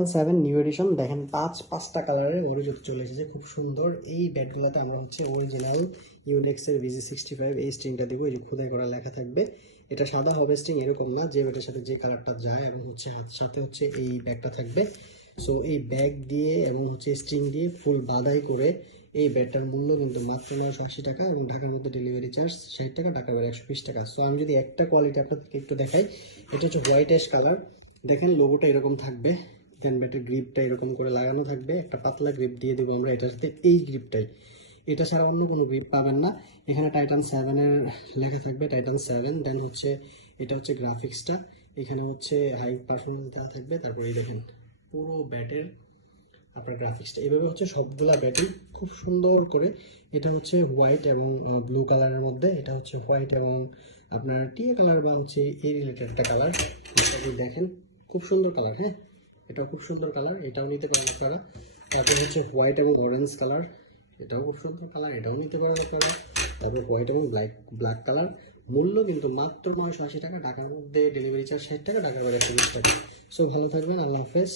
Titan 7 new addition. দেখেন পাঁচটা কালারের ওর জুতো চলে এসেছে, খুব সুন্দর। এই ব্যাটগুলোতে আমরা হচ্ছে অরিজিনাল ইউনিক্সের VG65 এই স্ট্রিংটা দিব, এই যে খোদাই করা লেখা থাকবে। এটা সাদা হবে স্ট্রিং এরকম না, যে ব্যাটের সাথে যে কালারটা যায়, এবং হচ্ছে সাথে হচ্ছে এই ব্যাগটা থাকবে। সো এই ব্যাগ দিয়ে এবং হচ্ছে স্ট্রিং দিয়ে ফুল বাধাই করে এই ব্যাটটার মূল্য কিন্তু মাত্র 980 টাকা, এবং ঢাকার মধ্যে ডেলিভারি চার্জ 60 টাকা, ঢাকার বাইরে 120 টাকা। সো আমি যদি একটা কোয়ালিটি আপনাদেরকে একটু দেখাই, এটা হচ্ছে হোয়াইট অ্যাশ কালার। দেখেন লোগোটা এরকম থাকবে, দেন ব্যাটের গ্রিপটা এরকম করে লাগানো থাকবে, একটা পাতলা গ্রিপ দিয়ে দেবো আমরা এটার সাথে। এই গ্রিপটাই, এটা ছাড়া অন্য কোনো গ্রিপ পাবেন না। এখানে টাইটান 7-এর লেখা থাকবে, টাইটান 7। দেন হচ্ছে এটা হচ্ছে গ্রাফিক্সটা, এখানে হচ্ছে হাই পারফরমেন্স দেওয়া থাকবে। তারপরে এই দেখেন পুরো ব্যাটের আপনার গ্রাফিক্সটা এইভাবে হচ্ছে সবগুলা ব্যাটই খুব সুন্দর করে। এটা হচ্ছে হোয়াইট এবং ব্লু কালারের মধ্যে, এটা হচ্ছে হোয়াইট এবং আপনার টিয়া কালার বা হচ্ছে এই রিলেটেড একটা কালার। দেখেন খুব সুন্দর কালার, হ্যাঁ এটাও খুব সুন্দর কালার, এটাও নিতে পারেন আপনারা। তারপর হচ্ছে হোয়াইট এবং অরেঞ্জ কালার, এটাও খুব সুন্দর কালার, এটাও নিতে পারেন আপনারা। তারপর হোয়াইট এবং ব্ল্যাক কালার। মূল্য কিন্তু মাত্র 980 টাকা, ঢাকার মধ্যে ডেলিভারি চার্জ 60 টাকা, ঢাকার বাইরে 30 টাকা। সো ভালো থাকবেন, আল্লাহ হাফেজ।